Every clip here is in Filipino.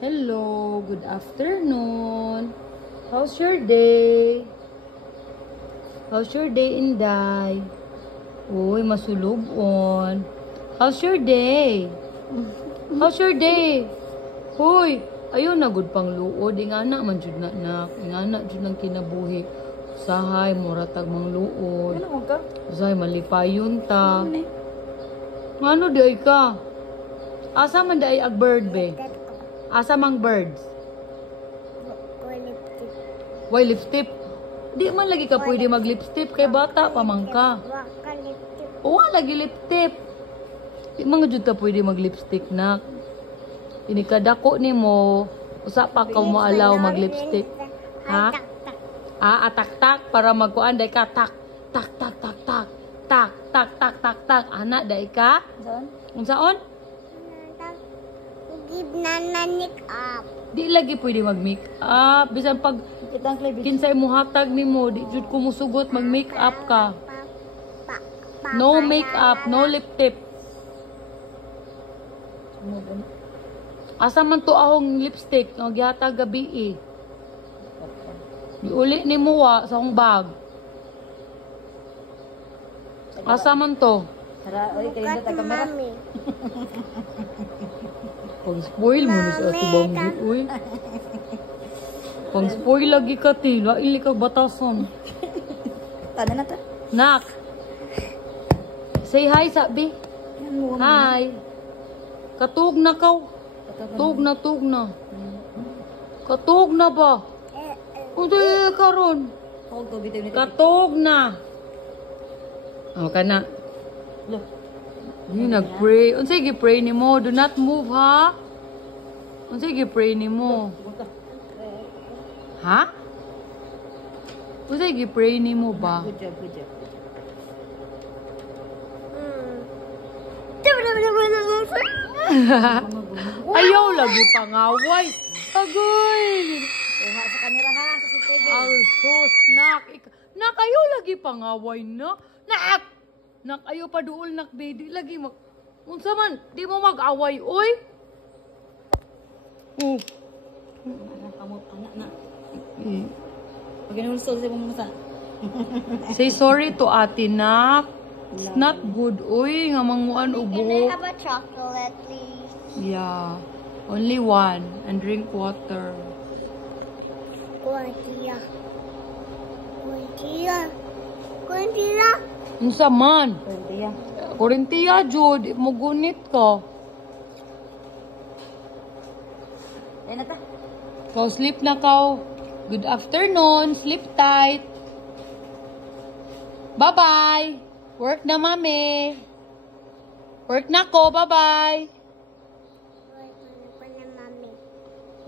Hello, good afternoon. How's your day? How's your day, Inday? Uy, masulog-on. How's your day? How's your day? Hoy, ayun na good pang luod. Ingana man jud na nak. Ingana jud nang kinabuhi. Sahay, muratag mang luod. Ano ka? Sahay, malipayon ta. Ano day ka? Asa man day ag bird be? Asa mang birds? Why lipstick? Di man lagi ka pwede mag-lipstick kay bata pa man ka. Oo, lagi lipstick. Di man jud ka pwede mag-lipstick nak. Inikadako nimo, usa pa ka mo allow mag-lipstick. Ha? Atak-tak para magkuan day ka tak tak tak tak tak tak tak tak tak tak ana day ka? Saan? Unsaon? Give na make up. Di lagi pwede mag-make up. Bisan pag kinsay mo hatag nimo, di jud ko musugot mag-make up ka. No make up, no lip tip. Asa man to ahong lipstick nga gihatag gabi eh. Giuli nimo wa sa akong bag. Asa man to? Tara, oy, kayo na ta kamera. Pang-spoil mo na sa ati banggit, uy. Pang-spoil lagi ka, ti. Laili ka batason. Tana na ta. Nak! Say hi, sabi. Hi! Katug na kaw. Tug na, tug na. Katug na ba? Uday karon. Katug na. O, ka na. Look. Hindi nag-pray. Unsay gi-pray nimo? Do not move, ha? Unsay gi-pray nimo? Ha? Unsay gi-pray nimo ba? Good job, good job. Ayaw lagi pangaway. Agoy! Kuha sa kamera ha, sa CCTV. Alsos, nak. Nak, ayaw lagi pangaway na. Nak! Nak, ayaw pa duol, nak, baby. Lagi mag... Unsa man, di mo mag-away, oy? Oh. Anak kamot, anak na. Pag ginulsol sa mong masa. Say sorry to ate, nak. It's not good, oy. Nga manguan Can I ubo. have a chocolate, please? Yeah. Only one. And drink water. Kuantia. Kuantia. Kuantia. Unsa man? Pwede yan. Korintiya, Jud. Mugunit ka. Ayun na ta. Kau sleep na kau. Good afternoon. Sleep tight. Bye-bye. Work na, mami. Work na ko. Bye-bye.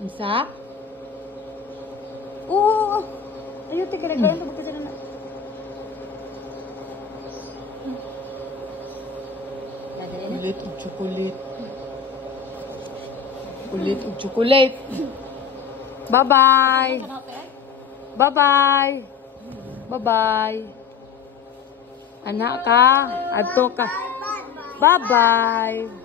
Unsa? Oo. Ayun, tika na. Gawin ito sila na. Ulit og chocolate. Ulit og chocolate. Bye-bye. Bye-bye. Bye-bye. Anak ka. Adto ka. Bye-bye.